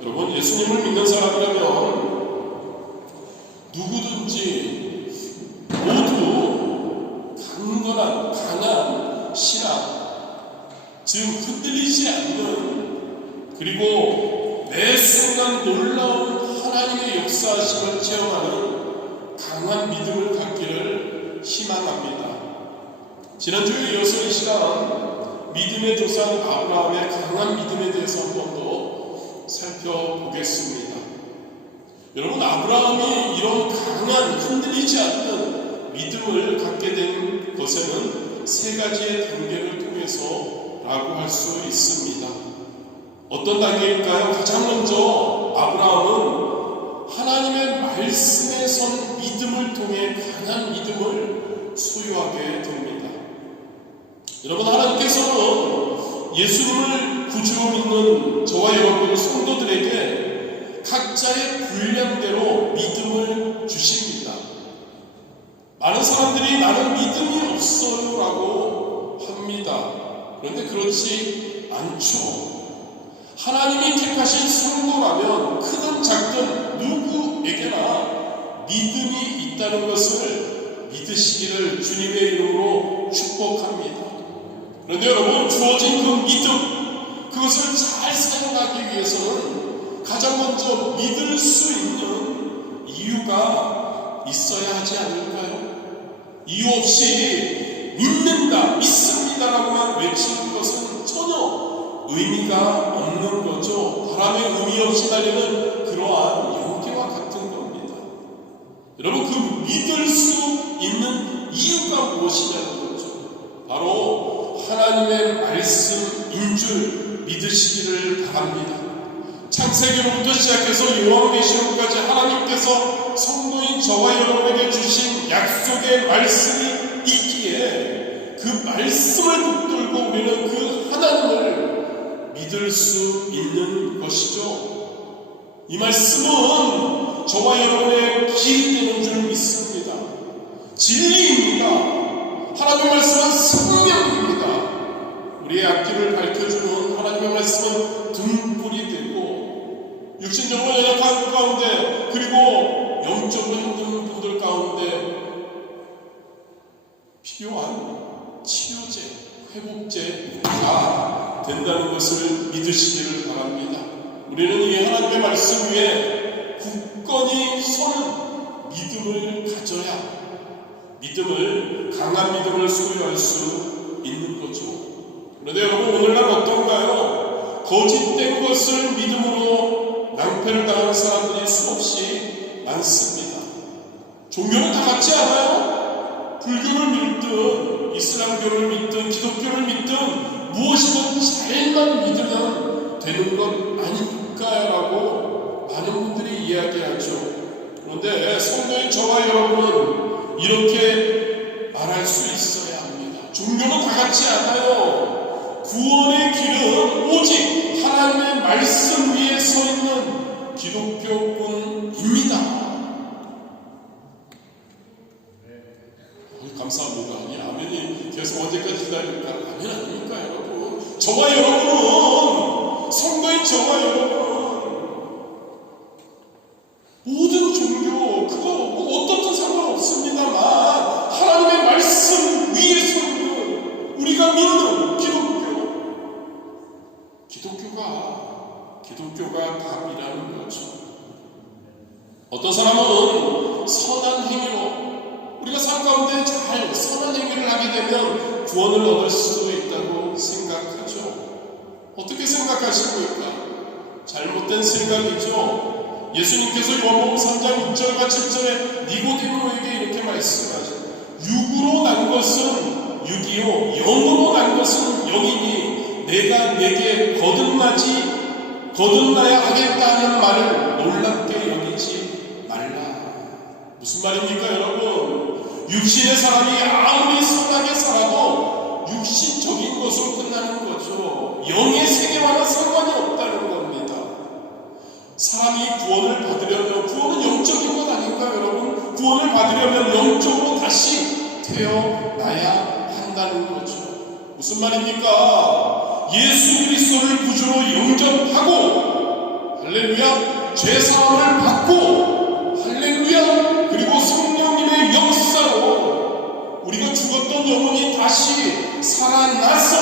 여러분, 예수님을 믿는 사람이라면 누구든지 모두 강건한, 강한 신앙, 즉 흔들리지 않는, 그리고 매 순간 놀라운 하나님의 역사심을 체험하는 강한 믿음을 갖기를 희망합니다. 지난주에 이어서 이 시간 믿음의 조상 아브라함의 강한 믿음에 대해서 한 번 더 살펴보겠습니다. 여러분, 아브라함이 이런 강한 흔들리지 않는 믿음을 갖게 된 것에는 세 가지의 단계를 통해서라고 할 수 있습니다. 어떤 단계일까요? 가장 먼저 아브라함은 하나님의 말씀에 선 믿음을 통해 강한 믿음을 소유하게 됩니다. 여러분, 하나님께서는 예수님을 구주로 믿는 저와 여러분 성도들에게 각자의 분량대로 믿음을 주십니다. 많은 사람들이 나는 믿음이 없어요 라고 합니다. 그런데 그렇지 않죠. 하나님이 택하신 성도라면 크든 작든 누구에게나 믿음이 있다는 것을 믿으시기를 주님의 이름으로 축복합니다. 그런데 여러분, 주어진 그 믿음, 그것을 잘 사용하기 위해서는 가장 먼저 믿을 수 있는 이유가 있어야 하지 않을까요? 이유 없이 믿는다, 믿습니다라고만 외치는 것은 전혀 의미가 없는 거죠. 바람에 의미 없이 달리는 그러한 연기와 같은 겁니다. 여러분, 그 믿을 수 있는 이유가 무엇이냐는 거죠. 바로 하나님의 말씀인 줄 믿으시기를 바랍니다. 창세기로부터 시작해서 요한계시록까지 하나님께서 성도인 저와 여러분에게 주신 약속의 말씀이 있기에 그 말씀을 붙들고 우리는 그 하나님을 믿을 수 있는 것이죠. 이 말씀은 저와 여러분의 길이 되는 줄 믿습니다. 진리입니다. 하나님의 말씀은 생명입니다. 우리의 앞길을 밝혀주는 하나님의 말씀은 등불이 되고, 육신적으로 연약한 가운데, 그리고 영적으로 힘든 분들 가운데 필요한 치료제, 회복제가 된다는 것을 믿으시기를 바랍니다. 우리는 이 하나님의 말씀 위에 굳건히 서는 믿음을 가져야 강한 믿음을 소유할 수 있는 거죠. 그런데 여러분, 오늘날 어떤가요? 거짓된 것을 믿음으로 낭패를 당하는 사람들이 수없이 많습니다. 종교는 다 같지 않아요? 불교를 믿든 이슬람교를 믿든 기독교를 믿든 무엇이든 잘만 믿으면 되는 것 아닐까요? 라고 많은 분들이 이야기하죠. 그런데 성도인 저와 여러분은 이렇게 말할 수 있어야 합니다. 종교는 다 같지 않아요. 구원의 길은 오직 하나님의 말씀 위에 서 있는 기독교뿐입니다. 감사합니다. 이 아멘이 계속 언제까지 기다릴까? 아멘 아닙니까, 여러분? 저와 여러분은, 성도인 저와 여러분은 모든 종교, 그거 어떻든 상관없습니다만 하나님의 말씀 위에 서 있는 우리가 믿는 기독교가 답이라는 거죠. 어떤 사람은 선한 행위로, 우리가 삶 가운데 잘 선한 행위를 하게 되면 구원을 얻을 수도 있다고 생각하죠. 어떻게 생각하십니까? 잘못된 생각이죠. 예수님께서 요한복음 3장 6절과 7절에 니고디모에게 이렇게 말씀하죠. 육으로 난 것은 육이요 영으로 난 것은 영이니 내가 내게 거듭나야 하겠다는 말을 놀랍게 여기지 말라. 무슨 말입니까, 여러분? 육신의 사람이 아무리 선하게 살아도 육신적인 것으로 끝나는 거죠. 영의 세계와는 상관이 없다는 겁니다. 사람이 구원을 받으려면, 구원은 영적인 것 아닌가요, 여러분? 구원을 받으려면 영적으로 다시 태어나야 한다는 거죠. 무슨 말입니까? 예수 그리스도를 구주로 영접하고 할렐루야, 죄사함을 받고, 할렐루야, 그리고 성령님의 역사로 우리가 죽었던 영혼이 다시 살아나서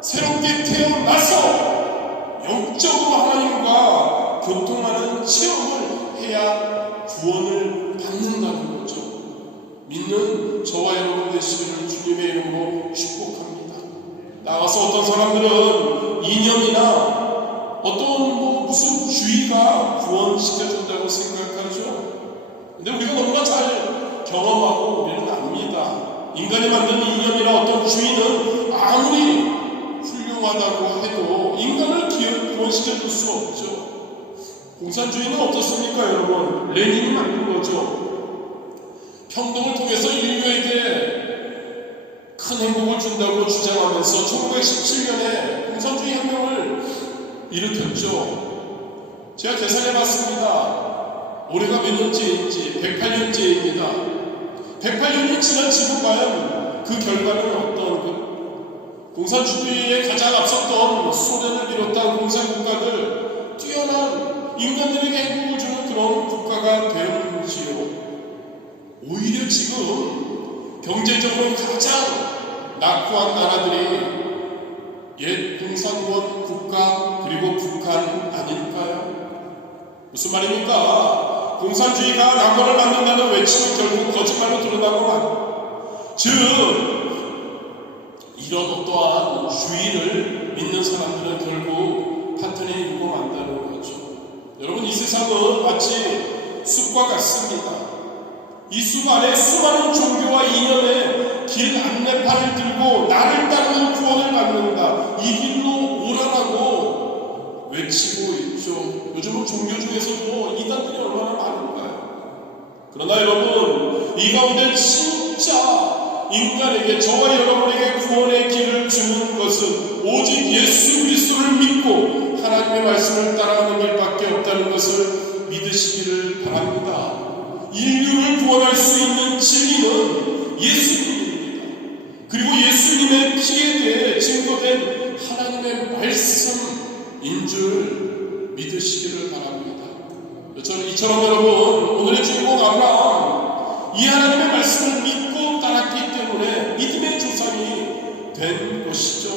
새롭게 태어나서 영적으로 하나님과 교통하는 체험을 해야 구원을 받는다는 거죠. 믿는 저와 여러분 되시기를 주님의 이름으로 축복합니다. 나가서 어떤 사람들은 이념이나 어떤 무슨 주의가 구원시켜준다고 생각하죠. 근데 우리가 너무나 잘 경험하고 우리는 압니다. 인간이 만든 이념이나 어떤 주의는 아무리 훌륭하다고 해도 인간을 구원시켜줄 수 없죠. 공산주의는 어떻습니까, 여러분? 레닌이 만든 거죠. 평등을 통해서 인류에게 큰 행복을 준다고 주장하면서 1917년에 공산주의 혁명을 일으켰죠. 제가 계산해봤습니다. 올해가 몇 년째인지 108년째입니다. 108년이 지난 지금 과연 그 결과는 어떤 공산주의에 가장 앞섰던 소련을 비롯한 공산국가들 뛰어난 인간들에게 행복을 주는 그런 국가가 되었지요. 오히려 지금 경제적으로 가장 낙후한 나라들이 옛 공산권 국가 그리고 북한 아닐까요? 무슨 말입니까? 공산주의가 낙원을 만든다는 외침은 결국 거짓말로 드러나고 즉 이런 어떠한 주의를 믿는 사람들은 결국 파탄에 이르고 만다는 거죠. 여러분, 이 세상은 마치 숲과 같습니다. 이 숲 안에 수많은 종교와 이념의 길 안내판을 들고 나를 따르는 구원을 받는다, 이 길로 오라라고 외치고 있죠. 요즘은 종교 중에서도 이단들이 얼마나 많은가요? 그러나 여러분, 이 가운데 진짜 인간에게, 저와 여러분에게 구원의 길을 주는 것은 오직 예수 그리스도를 믿고 하나님의 말씀을 따라가는 길밖에 없다는 것을 믿으시기를 바랍니다. 인류를 구원할 수 있는 진리는 예수님입니다. 그리고 예수님의 피에 대해 증거된 하나님의 말씀인 줄 믿으시기를 바랍니다. 이처럼 여러분, 오늘의 주인공 아브라함, 이 하나님의 말씀을 믿고 따랐기 때문에 믿음의 조상이 된 것이죠.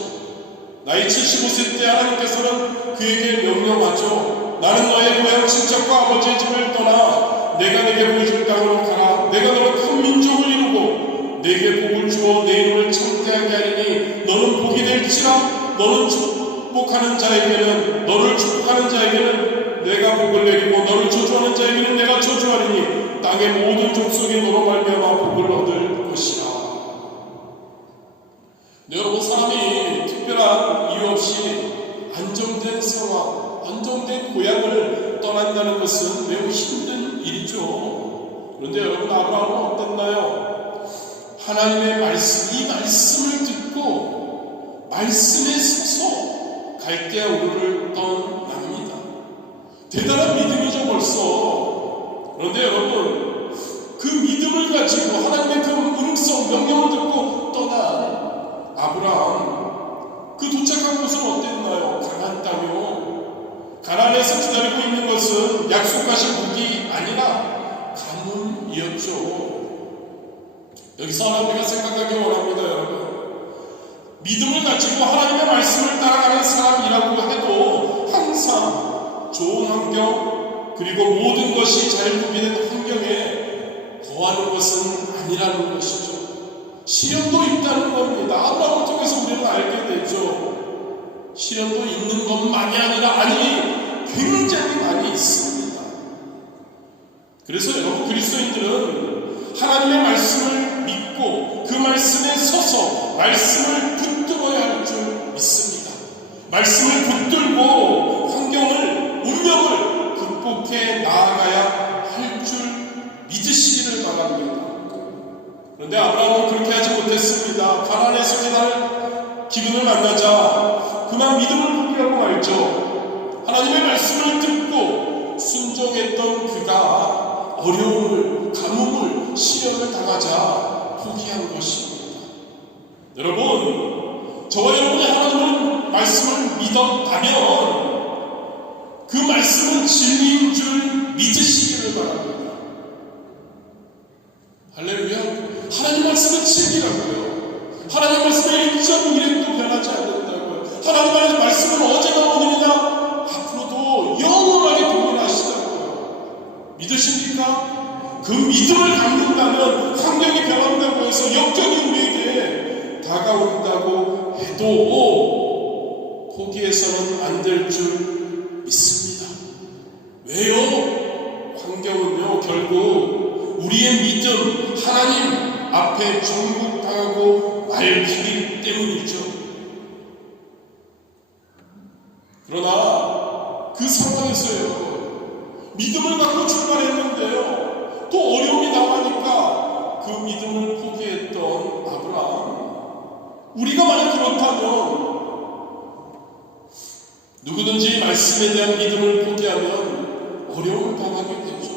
나이 75세 때 하나님께서는 그에게 명령하죠. 나는 너의 고향 친척과 아버지의 집을 떠나 내가 내게 보여줄 땅으로 가라. 내가 너를 큰 민족을 이루고 내게 복을 주어 내 이름을 창대하게 하리니 너는 복이 될지라. 너는 축복하는 자에게는, 너를 축복하는 자에게는 내가 복을 내리고 너를 저주하는 자에게는 내가 저주하리니 땅의 모든 족속이 너로 말미암아 복을 얻을 것이라. 네, 여러분, 사람이 특별한 이유 없이 안정된 상황, 안정된 고향을 떠난다는 것은 매우 힘든 일이죠. 그런데 여러분, 아브라함은 어땠나요? 하나님의 말씀, 이 말씀을 듣고 말씀에 서서 갈대아우르를 떠납니다. 대단한 믿음이죠, 벌써. 그런데 여러분, 그 믿음을 가지고 하나님의 그 음성, 명령을 듣고 떠난 아브라함, 그 도착한 곳은 어땠나요? 가나안 땅이요. 가나안에서 기다리고 있는 것은 약속하신 복이 아니라 가뭄이었죠. 여기서 하나님과 생각하기 원합니다, 여러분. 믿음을 가지고 하나님의 말씀을 따라가는 사람이라고 해도 항상 좋은 환경, 그리고 모든 것이 잘 구비된 환경에 거하는 것은 아니라는 것이죠. 시련도 있다는 겁니다. 아브라함을 통해서 우리는 알게 되죠. 시련도 있는 것만이 아니라 굉장히 많이 있습니다. 그래서 여러분, 그리스도인들은 하나님의 말씀을 믿고 그 말씀에 서서 말씀을 붙들어야 할 줄 믿습니다. 말씀을 붙들고 환경을, 운명을 극복해 나아가야 할 줄 믿으시기를 바랍니다. 그런데 아브라함은 그렇게 하지 못했습니다. 가나안에서 지날 기근을 만나자 그만 믿음을 포기하고 말죠. 하나님의 말씀을 듣고 순종했던 그가 어려움을, 가뭄을, 시련을 당하자 포기한 것입니다. 여러분, 저와 여러분이 하나님의 말씀을 믿었다면 그 진리인 줄 믿으시기를 바랍니다. 할렐루야. 하나님 말씀은 진리라고요. 하나님 말씀은 1.1획도 변하지 않는다고요. 하나님 말씀은 어제가 오늘이나 앞으로도 영원하게 동일하시다고요. 믿으십니까? 그 믿음을 갖는다면 환경이 변한다고 해서 역경이 우리에게 다가온다고 해도 포기해서는 안 될 줄 믿습니다. 왜요? 환경은요, 결국 우리의 믿음, 하나님 앞에 정복당하고 말기 때문이죠. 그러나 그 상황에서요, 믿음을 갖고 출발했는데요, 또 어려움이 당하니까 그 믿음을 포기했던 아브라함, 우리가 만약 그렇다면 누구든지 말씀에 대한 믿음을 포기하면 어려움을 당하게 되죠.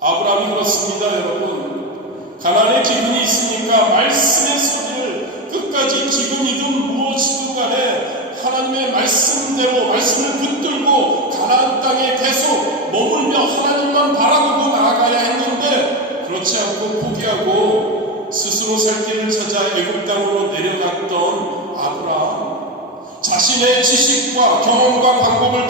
아브라함이 그렇습니다. 여러분, 가나안에 기근이 있으니까 말씀의 소리를 끝까지 기근이든 무엇이든 간에 하나님의 말씀대로 말씀을 붙들고 가나안 땅에 계속 머물며 하나님만 바라보고 나아가야 했는데 그렇지 않고 포기하고 스스로 살 길을 찾아 애굽 땅으로 내려갔던 아브라함, 자신의 지식과 경험과 방법을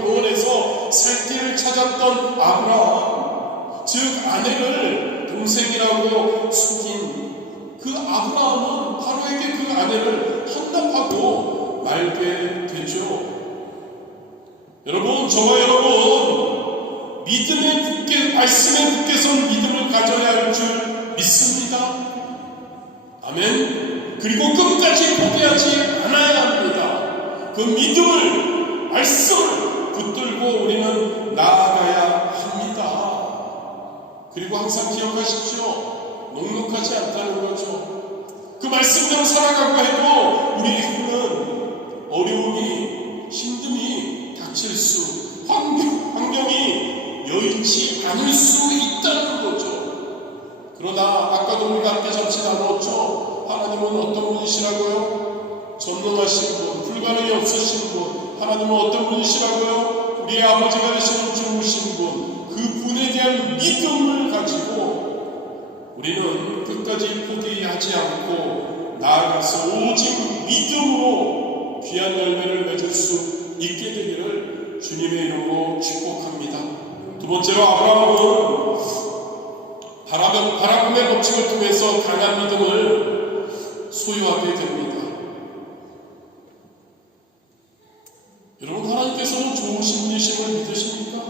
동원해서 살 길을 찾았던 아브라함, 즉 아내를 동생이라고 속인 그 아브라함은 바로에게 그 아내를 헌납하고 말게 되죠. 여러분, 저와 여러분, 믿음에 굳게, 말씀에 굳게 선 믿음을 가져야 할 줄 믿습니다. 아멘. 그리고 끝까지 포기하지 않아야 합니다. 그 믿음을, 말씀을 붙들고 우리는 나아가야 합니다. 그리고 항상 기억하십시오. 넉넉하지 않다는 거죠. 그 말씀대로 살아가고 해도 우리에게는 어려움이, 힘듦이 닥칠 수, 환경이 여의치 않을 수 있다는 거죠. 그러나 아까도 우리가 함께 잠시 나눴죠. 하나님은 어떤 분이시라고요? 전능하신 분, 불가능이 없으신 분. 하나님은 어떤 분이시라고요? 우리의 아버지가 되시는 좋으신 분. 그 분에 대한 믿음을 가지고 우리는 끝까지 포기하지 않고 나아가서 오직 믿음으로 귀한 열매를 맺을 수 있게 되기를 주님의 이름으로 축복합니다. 두 번째로 아브라함은 바라봄의 법칙을 통해서 강한 믿음을 소유하게 됩니다. 여러분, 하나님께서는 좋으신 분이심을 믿으십니까?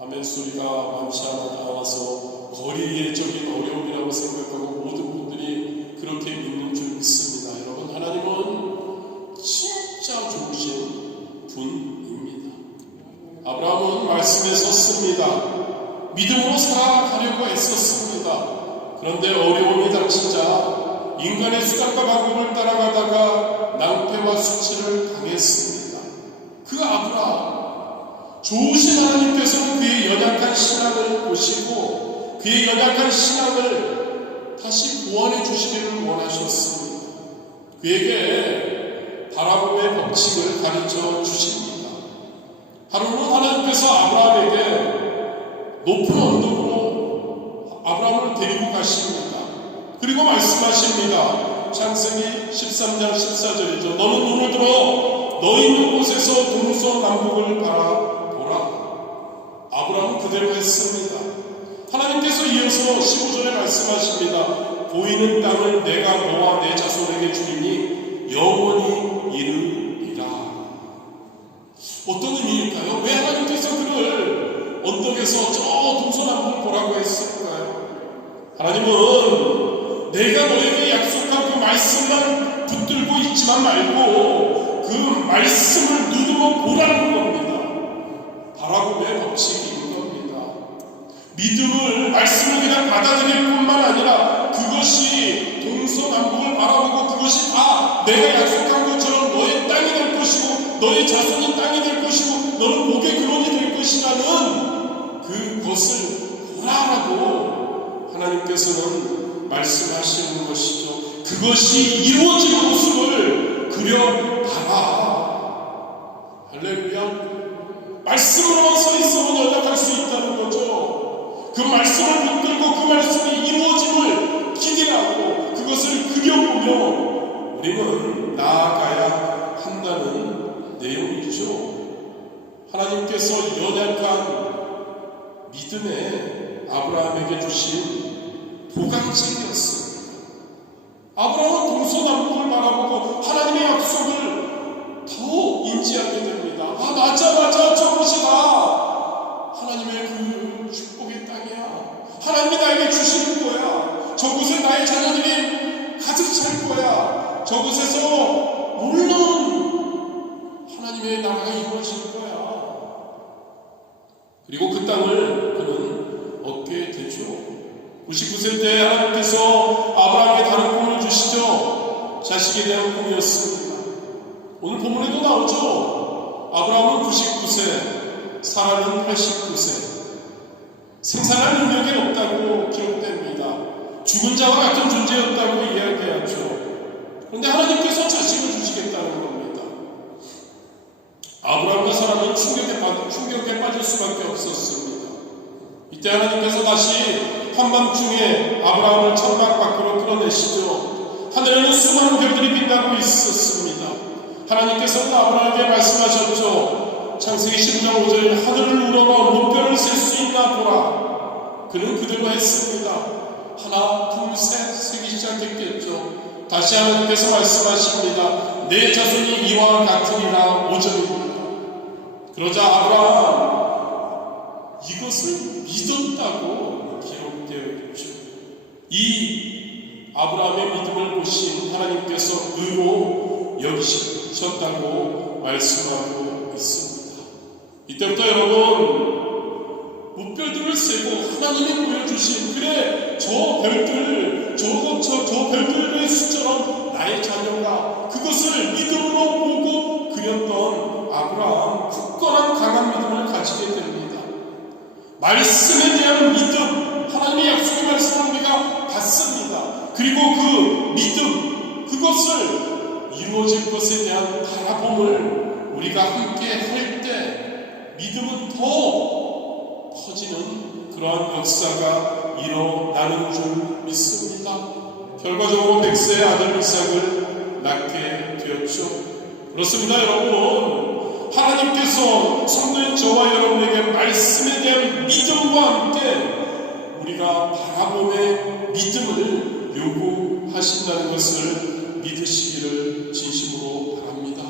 아멘 소리가 많지 않아서 거리의적인 어려움이라고 생각하고 모든 분들이 그렇게 믿는 줄 믿습니다. 여러분, 하나님은 진짜 좋으신 분입니다. 아브라함은 말씀에 섰습니다. 믿음으로 살아가려고 애썼습니다. 그런데 어려움이 닥치자 인간의 수단과 방법을 따라가다가 낭패와 수치를 당했습니다. 그 아브라함, 좋으신 하나님께서는 그의 연약한 신앙을 보시고 그의 연약한 신앙을 다시 구원해 주시기를 원하셨습니다. 그에게 바라봄의 법칙을 가르쳐 주십니다. 하루는 하나님께서 아브라함에게 높은 언덕으로 아브라함을 데리고 가십니다. 그리고 말씀하십니다. 창세기 13장 14절이죠. 너는 눈을 들어 너 있는 곳에서 동서남북을 바라보라. 아브라함은 그대로 했습니다. 하나님께서 이어서 15절에 말씀하십니다. 보이는 땅을 내가 너와 내 자손에게 주리니 영원히 이르리라. 어떤 의미일까요? 왜 하나님께서 그를 언덕에서 저 동서남북을 보라고 했을까요? 하나님은 내가 너에게 약속한 그 말씀만 붙들고 있지만 말고 그 말씀을 눈으로 보라는 겁니다. 바라봄의 법칙인 겁니다. 믿음을, 말씀을 그냥 받아들일 뿐만 아니라 그것이 동서남북을 바라보고 그것이 다 내가 약속한 것처럼 너의 땅이 될 것이고 너의 자손이 땅이 될 것이고 너는 복의 근원이 될 것이라는 그것을 보라라고 하나님께서는 말씀하시는 것이죠. 그것이 이루어진 모습을 그려봐라. 할렐루야. 말씀으로만 서 있으면 연약할 수 있다는 거죠. 그 말씀을 붙들고 그 말씀이 이루어짐을 기대하고 그것을 그려보며 우리는 나아가야 한다는 내용이죠. 하나님께서 연약한 믿음에 아브라함에게 주신 보강책이었습니다. 아브라함은 동서남북을 바라보고 하나님의 약속을 더 인지하게 됩니다. 맞아 저것이다. 하나님의 그 축복의 땅이야. 하나님이 나에게 주시는 거야. 저곳에 나의 자녀들이 가득 찰 거야. 저곳에서 물론 하나님의 나라가 이루어질 거야. 그리고 그 땅을 그는 얻게 되죠. 99세 때 하나님께서 아브라함에게 다른 꿈을 주시죠. 자식에 대한 꿈이었습니다. 오늘 본문에도 나오죠. 아브라함은 99세, 사라는 89세. 생산할 능력이 없다고 기록됩니다. 죽은 자와 같은 존재였다고 이야기하죠. 그런데 하나님께서 자식을 주시겠다는 겁니다. 아브라함과 사라는 충격에 빠질 수밖에 없었습니다. 이때 하나님께서 다시 한밤중에 아브라함을 창밖 밖으로 끌어내시죠. 하늘에는 수많은 별들이 빛나고 있었습니다. 하나님께서는 아브라함에게 말씀하셨죠. 창세기 15장 5절 하늘을 우러러 물별을 셀 수 있나 보라. 그는 그대로 했습니다. 하나 둘 셋 세기 시작했겠죠. 다시 하나님께서 말씀하십니다. 내 자손이 이와 같으리라 5절입니다. 그러자 아브라함 이것을 믿었다고 기록되어 있죠. 이 아브라함의 믿음을 보신 하나님께서 의로 여기셨다고 말씀하고 있습니다. 이때부터 여러분 물별들을 세고 하나님이 보여주신 저 별들의 수처럼 나의 자녀가 그것을 믿음으로 보고 그렸던 아브라함 굳건한 강한 믿음을 가지게 됩니다. 말씀에 대한 믿음, 하나님의 약속의 말씀을 우리가 받습니다. 그리고 그 믿음, 그것을 이루어질 것에 대한 바라봄을 우리가 함께 할 때 믿음은 더 커지는 그러한 역사가 일어나는 줄 믿습니다. 결과적으로 100세의 아들 이삭을 낳게 되었죠. 그렇습니다, 여러분. 하나님께서 성도인 저와 여러분에게 말씀에 대한 믿음과 함께 우리가 바라봄의 믿음을 요구하신다는 것을 믿으시기를 진심으로 바랍니다.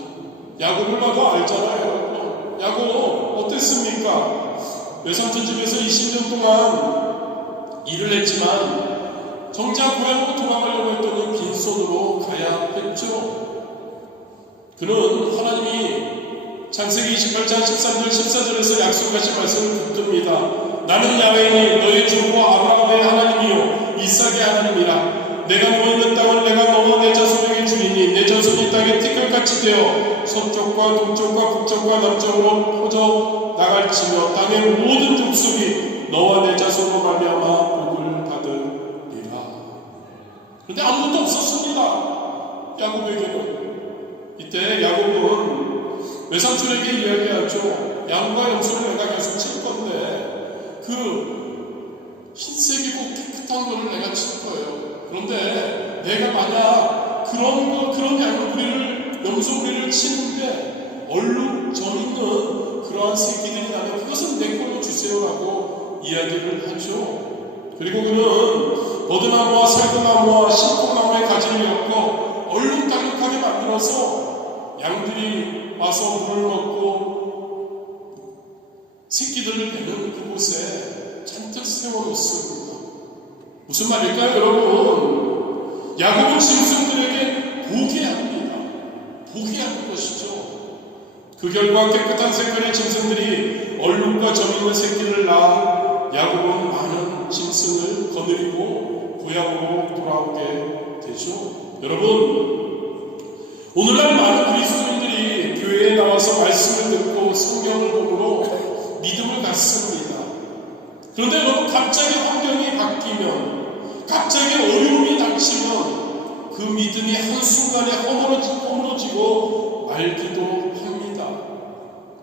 야곱을 봐도 알잖아요. 야곱 어땠습니까? 외삼촌 집에서 20년 동안 일을 했지만 정작 고향으로 돌아가려고 했더니 빈손으로 가야 했죠. 그는 하나님이 창세기 28장 13절 14절에서 약속하신 말씀을 붙듭니다. 나는 야훼이니 너의 주고 아브라함의 하나님이요 이삭의 하나님이라. 내가 누워있는 땅을 내가 너와 내 자손에게 주리니 내 자손이 땅에 티끌같이 되어 서쪽과 동쪽과 북쪽과 남쪽으로 퍼져 나갈지며 땅의 모든 족속이 너와 내 자손으로 말미암아 복을 받으리라. 그런데 아무것도 없었습니다. 야곱에게는. 이때 야곱은 외삼촌에게 이야기하죠. 양과 염소를 내가 계속 칠 건데 그 흰색이고 깨끗한 거를 내가 칠 거예요. 그런데 내가 만약 그런 양무리를 염소무리를 치는데 얼룩점 있는 그러한 새끼들이 나면 그것은 내 걸로 주세요라고 이야기를 하죠. 그리고 그는 버드나무와 살구나무와 신콩나무의 가지를 엮고 얼룩달룩하게 만들어서 양들이 와서 물을 먹고 새끼들을 베는 그곳에 잔뜩 세워놓습니다. 무슨 말일까요, 여러분? 야곱은 짐승들에게 보게 합니다. 보게 하는 것이죠. 그 결과 깨끗한 색깔의 짐승들이 얼룩과 점 있는 새끼를 낳아 야곱은 많은 짐승을 거느리고 고향으로 돌아오게 되죠. 여러분, 오늘날 많은 그리스도인들이 교회에 나와서 말씀을 듣고 성경을 보므로 믿음을 갖습니다. 그런데 여러분, 갑자기 환경이 바뀌면, 갑자기 어려움이 닥치면 그 믿음이 한순간에 허물어지고 말기도 합니다.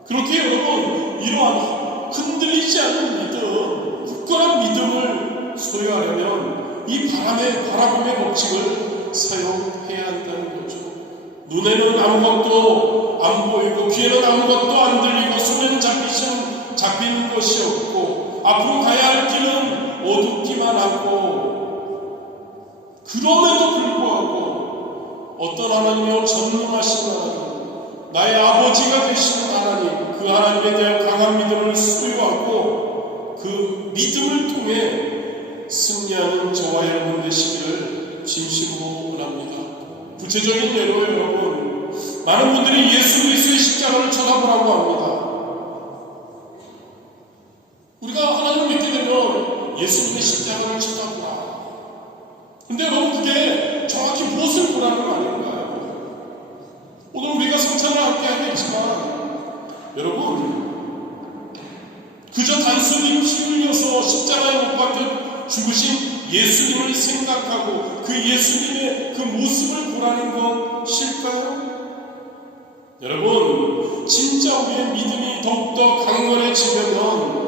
그렇게 여러분 이러한 흔들리지 않는 믿음, 굳건한 믿음을 소유하려면 이 바람의 법칙을 사용해야 한다는 거죠. 눈에는 아무것도 안 보이고 귀에는 아무것도 안 들리고 손에는 잡히는 것이 없고 앞으로 가야 할 길은 어둡기만 하고, 그럼에도 불구하고 어떤 하나님이요 전능하신 하나님, 나의 아버지가 되시는 하나님, 그 하나님에 대한 강한 믿음을 소유하고 그 믿음을 통해 승리하는 저와 여러분 되시기를 진심으로 원합니다. 구체적인 예로 여러분, 많은 분들이 예수 그리스도의 십자가를 쳐다보라고 합니다. 우리가 하나님을 믿게 되면 예수님의 십자가를 쳐다보라. 근데 여러분, 그게 정확히 무엇을 보라는 말인가요? 오늘 우리가 성찬을 함께 하겠지만 여러분, 그저 단순히 피 흘려서 십자가에 못 박혀 죽으신 예수님을 생각하고 그 예수님의 그 모습을 보라는 것일까요? 여러분, 진짜 우리의 믿음이 더욱더 강건해지려면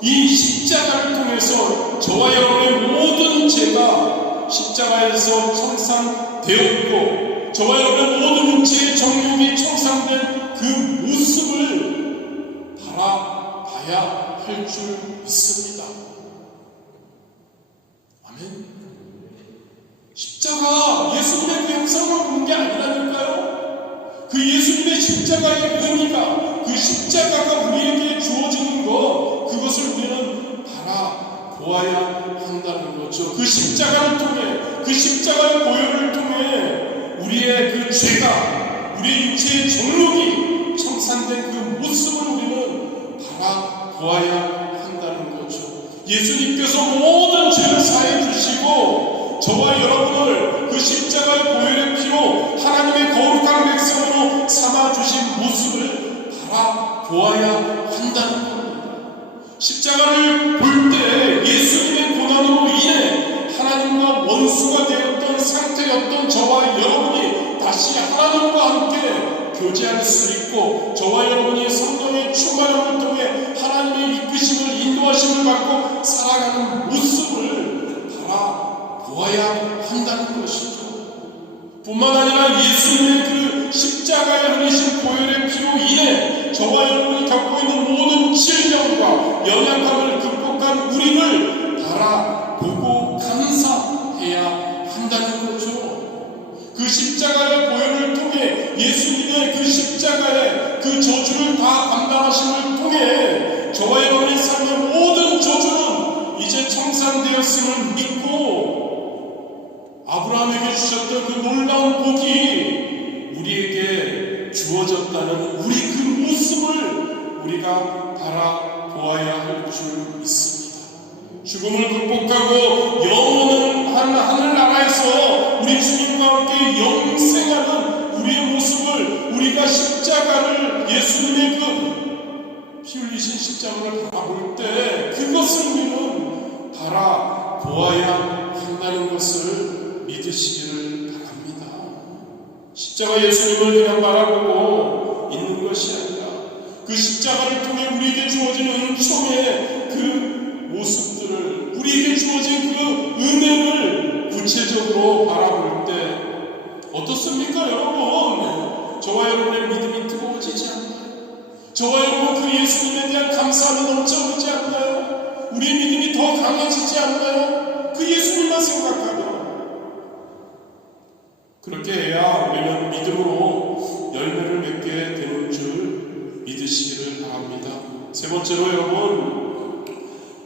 이 십자가를 통해서 저와 여러분의 모든 죄가 십자가에서 청산되었고 저와 여러분의 모든 육체의 정욕이 청산된 그 모습을 바라봐야 할 줄 믿습니다. 아멘. 십자가, 예수님의 그 형상만 보는 게 아니라니까요. 그 예수님의 십자가의 의미가, 그 십자가가 우리에게 주어지는 것, 그것을 우리는 바라보아야 한다는 거죠. 그 십자가를 통해, 그 십자가의 보혈을 통해 우리의 그 죄가, 우리의 육체의 정욕이 청산된 그 모습을 우리는 바라보아야 한다는 거죠. 예수님께서 모든 죄를 사해 주시고 저와 여러분을 그 십자가의 보혈의 피로 하나님의 거룩한 백성으로 삼아주신 모습을 바라보아야 한다는 겁니다. 십자가를 볼 때 예수님의 고난으로 인해 하나님과 원수가 되었던 상태였던 저와 여러분이 다시 하나님과 함께 교제할 수 있고 저와 여러분이 성령의 충만함을 통해 하나님의 이끄심을 인도하심을 받고 살아가는 모습을 바라보아야 한다는 것이죠. 뿐만 아니라 예수님의 그 십자가에 흘리신 보혈의 피로 인해 저와 여러분이 겪고 있는 모든 질병과 연약함을 극복한 우리를 바라보고 감사해야 한다는 거죠. 그 십자가의 보혈을 통해 예수님의 그 십자가의 그 저주를 다 감당하심을 통해 저와 여러분의 삶의 모든 저주는 이제 청산되었음을 믿고 아브라함에게 주셨던 그 놀라운 복이 우리에게 주어졌다는 우리 그 모습을 우리가 바라보아야 할 줄 믿습니다. 죽음을 극복하고 영원한 하늘나라에서 우리 주님과 함께 영생하는 우리의 모습을 우리가 십자가를 예수님의 그 피 흘리신 십자가를 바라볼 때 그것을 우리는 바라보아야 한다는 것을 믿으시기를 바랍니다. 십자가 예수님을 그냥 바라보고 있는 것이 아니라 그 십자가를 통해 우리에게 주어진 은총의 그 모습들을, 우리에게 주어진 그 은혜를 구체적으로 바라볼 때 어떻습니까 여러분? 저와 여러분의 믿음이 뜨거워지지 않나요? 저와 여러분 그 예수님에 대한 감사함이 넘쳐오지 않나요? 우리의 믿음이 더 강해지지 않나요? 그 예수님만 생각하면. 그렇게 해야 우리는 믿음으로 열매를 맺게 되는 줄 믿으시기를 바랍니다. 세 번째로 여러분,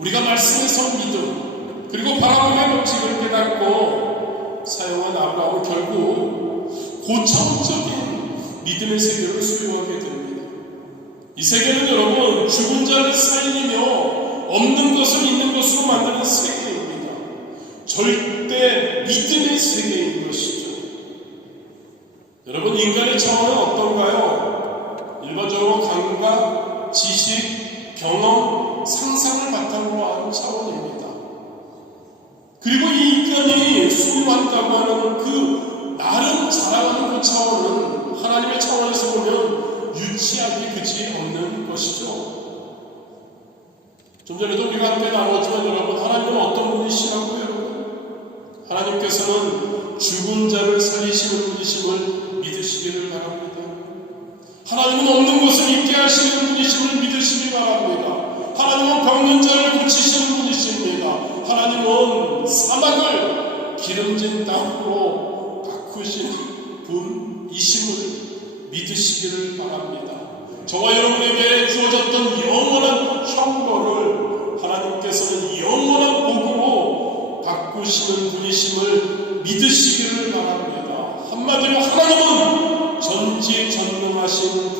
우리가 말씀에 선 믿음 그리고 바라봄의 법칙을 깨닫고 사용한 아브라함은 결국 고차원적인 믿음의 세계를 소유하게 됩니다. 이 세계는 여러분 죽은 자를 살리며 없는 것을 있는 것으로 만드는 세계입니다. 절대 믿음의 세계인 것이죠. 여러분, 인간의 차원은 어떤가요? 일반적으로 감각, 지식, 경험, 상상을 바탕으로 한 차원입니다. 그리고 이 인간이 소유한다고 하는 그 나름 자랑하는 그 차원은 하나님의 차원에서 보면 무시하기 그지 없는 것이죠. 좀 전에도 우리가 함께 나눴지만 여러분, 하나님은 어떤 분이시라고요? 여러분, 하나님께서는 죽은 자를 살리시는 분이심을 믿으시기를 바랍니다. 하나님은 없는 것을 있게 하시는 분이심을 믿으시기 바랍니다. 하나님은 병든 자를 고치시는 분이십니다. 하나님은 사막을 기름진 땅으로 바꾸시는 분이심을 믿으시기를 바랍니다. 저와 여러분에게 주어졌던 영원한 형벌을 하나님께서는 영원한 복으로 바꾸시는 분이심을 믿으시기를 바랍니다. 한마디로 하나님은 전지전능하신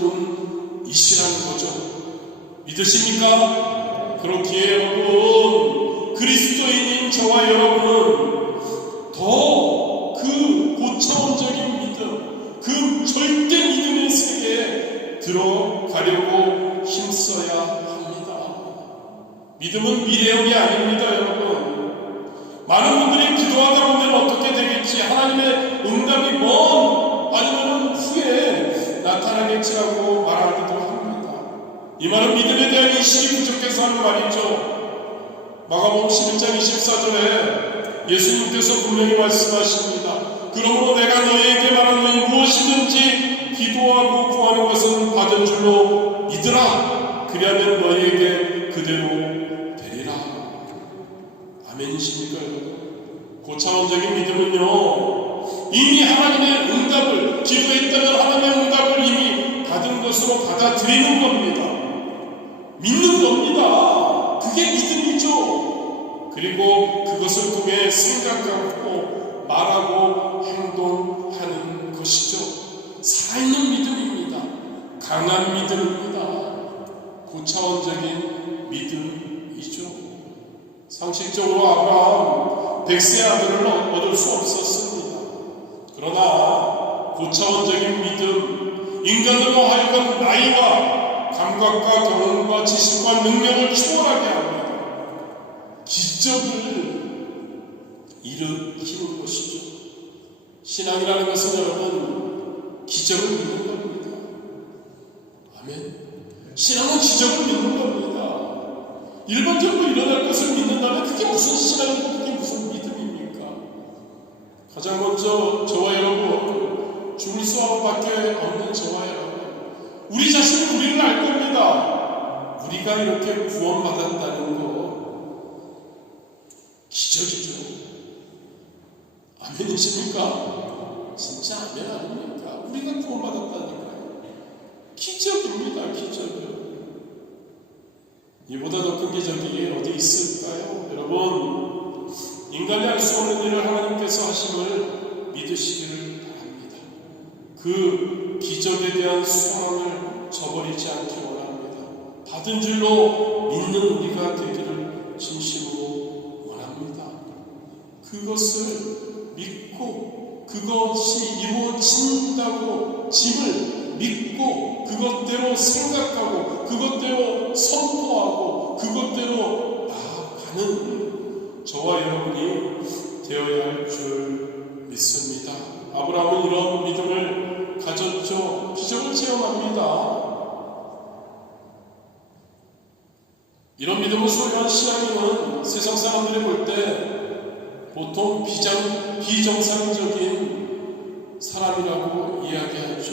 분이시라는 거죠. 믿으십니까? 그렇기에 여러분, 그리스도인인 저와 여러분은 더 그 고차원적인 믿음, 그 절대 믿음의 세계에 들어가려고 힘써야 합니다. 믿음은 미래형이 아닙니다, 여러분. 많은 분들이 기도하다 보면 어떻게 되겠지? 하나님의 응답이 아니면 후에 나타나겠지라고 말하기도 합니다. 이 말은 믿음에 대한 인식이 부족해서 하는 말이죠. 마가복음 11장 24절에 예수님께서 분명히 말씀하십니다. 그러므로 내가 너희에게 말하노니 무엇이든지 기도하고 구하는 것은 받은 줄로 믿으라. 그리하면 너희에게 그대로 되리라. 아멘이십니까, 여러분? 고차원적인 믿음은요, 이미 하나님의 응답을, 기도했다면 하나님의 응답을 이미 받은 것으로 받아들이는 겁니다. 믿는 겁니다. 그게 믿음이죠. 그리고 그것을 통해 생각하고 말하고 행동하는 것이죠. 살아있는 믿음입니다. 강한 믿음입니다. 고차원적인 믿음이죠. 상식적으로 아브라함 100세 아들을 얻을 수 없었습니다. 그러나 고차원적인 믿음, 인간으로 하여금 나이와 감각과 경험과 지식과 능력을 초월하게 합니다. 기적을 일으키는 것이죠. 신앙이라는 것은 여러분, 기적을 믿는 겁니다. 아멘. 신앙은 기적을 믿는 겁니다. 일반적으로 일어날 것을 믿는다면 그게 무슨 신앙이고 그게 무슨 믿음입니까? 가장 먼저 저와 여러분, 죽을 수밖에 없는 저와 여러분, 우리 자신이 우리를 알 겁니다. 우리가 이렇게 구원받았다는 거 기적이죠. 아멘이십니까? 진짜 아멘 아닙니까? 우리가 구원받았다니까요. 기적입니다. 기적이요. 이보다 더 큰 기적이 어디 있을까요? 여러분, 인간이 할 수 없는 일을 하나님께서 하심을 믿으시기를 바랍니다. 그 기적에 대한 소망을 저버리지 않기 원합니다. 받은 줄로 믿는 우리가 되기를 진심으로 원합니다. 그것을 믿고 그것이 이루어진다고 짐을 믿고 그것대로 생각하고 그것대로 선포하고 그것대로 나아가는 저와 여러분이 되어야 할 줄 믿습니다. 아브라함은 이런 믿음을 가졌죠. 기적을 체험합니다. 이런 믿음을 소유한 신앙인은 세상 사람들이 볼 때 보통 비정상적인 사람이라고 이야기하죠.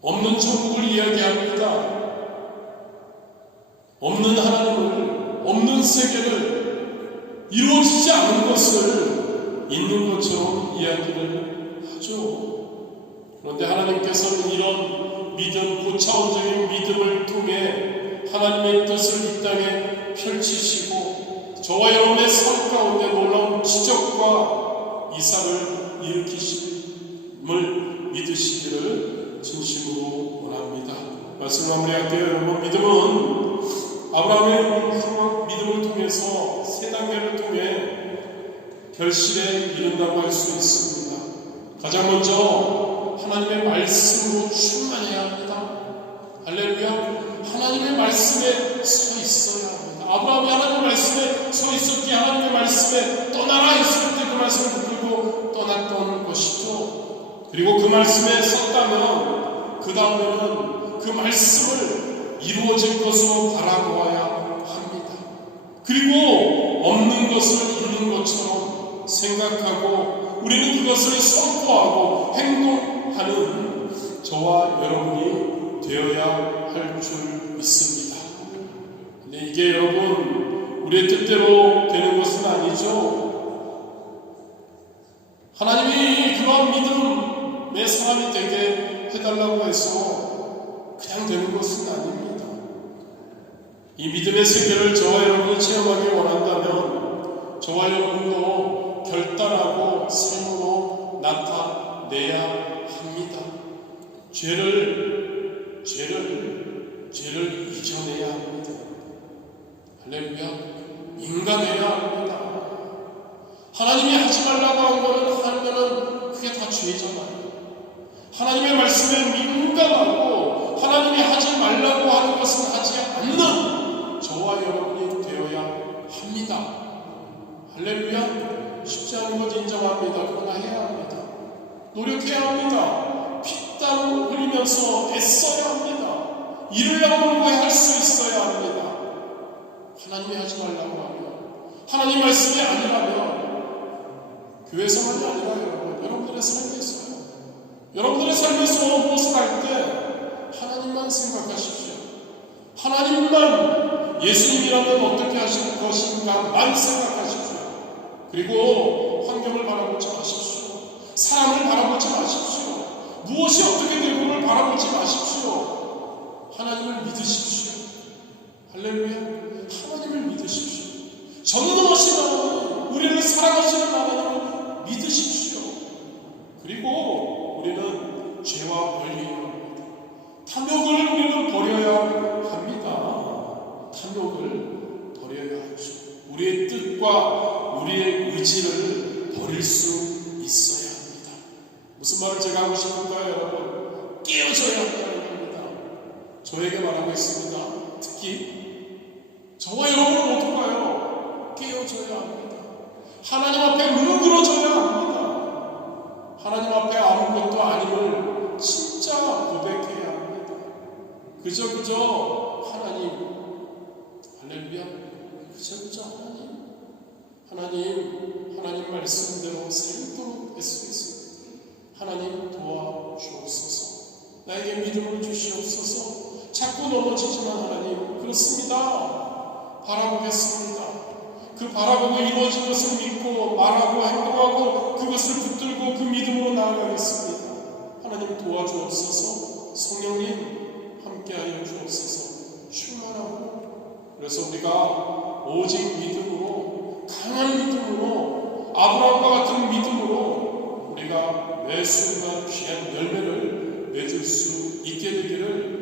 없는 천국을 이야기합니다. 없는 하나님을, 없는 세계를, 이루어지지 않은 것을 있는 것처럼 이야기를 하죠. 그런데 하나님께서는 이런 믿음, 고차원적인 믿음을 통해 하나님의 뜻을 이 땅에 펼치시고 저와 여러분의 삶 가운데 놀라운 기적과 이사를 일으키심을 믿으시기를 진심으로 원합니다. 말씀 마무리할게요. 여러분, 믿음은 아브라함의 믿음을 통해서 세 단계를 통해 결실에 이른다고 할 수 있습니다. 가장 먼저 하나님의 말씀으로 충만해야 합니다. 할렐루야. 하나님의 말씀에 서 있어야 합니다. 아브라함이 하나님의 말씀에 서 있었기에 하나님의 말씀에 떠나라 했을 때 그 말씀을 붙들고 떠났던 것이죠. 그리고 그 말씀에 섰다면 그 다음에는 그 말씀을 이루어질 것으로 바라보아야 합니다. 그리고 없는 것을 있는 것처럼 생각하고 우리는 그것을 선포하고 행동하는 저와 여러분이 되어야 할 줄 믿습니다. 근데 이게 여러분 우리의 뜻대로 되는 것은 아니죠. 하나님이 그런 믿음의 사람이 되게 해달라고 해서 그냥 되는 것은 아닙니다. 이 믿음의 세계를 저와 여러분이 체험하기 원한다면 저와 여러분도 결단하고 삶으로 나타내야 합니다. 죄를 이겨내야 합니다. 할렐루야. 인간해야 합니다. 하나님이 하지 말라고 한 거는 하면은 그게 다 죄잖아요. 하나님의 말씀에 민감하고 하나님이 하지 말라고 하는 것은 하지 않는 저와 여러분이 되어야 합니다. 할렐루야. 쉽지 않은 것 인정합니다. 그러나 해야 합니다. 노력해야 합니다. 피땀 흘리면서 애써야 합니다. 이를 나무는 할 수 있어야 합니다. 하나님이 하지 말라고 하면 하나님 말씀이 아니라면 교회에서만이 아니라 여러분들의 삶에서요. 여러분들의 삶에서 무엇을 할 때 하나님만 생각하십시오. 하나님만 예수님이라면 어떻게 하실 것인가만 생각하십시오. 그리고 환경을 바라보지 마십시오. 사람을 바라보지 마십시오. 무엇이 어떻게 되고를 바라보지 마십시오. 하나님을 믿으십시오. 할렐루야. 하나님을 믿으십시오. 전능하신 하나님, 우리를 사랑하시는 하나님을 믿으십시오. 그리고 우리는 죄와 권리, 탐욕을 우리는 버려야 합니다. 탐욕을 버려야 하죠. 우리의 뜻과 우리의 의지를 버릴 수 있어야 합니다. 무슨 말을 제가 하고 싶은가요, 여러분? 깨어져야 한다는 겁니다. 저에게 말하고 있습니다. 특히 저와 여러분 모두가요, 깨어져야 합니다. 하나님 앞에 무너져야 합니다. 하나님 앞에 아무것도 아님을 진짜 고백해야 합니다. 그저 하나님, 할렐루야, 그저 하나님 말씀대로 생도록 애쓰겠습니다. 하나님 도와주옵소서. 나에게 믿음을 주시옵소서. 자꾸 넘어지지만 하나님, 그렇습니다. 바라보겠습니다. 그 바라보고 이루어진 것을 믿고 말하고 행동하고 그것을 붙들고 그 믿음으로 나아가겠습니다. 하나님 도와주옵소서. 성령님 함께하여 주옵소서. 충만하고 그래서 우리가 오직 믿음으로, 강한 믿음으로, 아브라함과 같은 믿음으로 우리가 매 순간 귀한 열매를 맺을 수 있게 되기를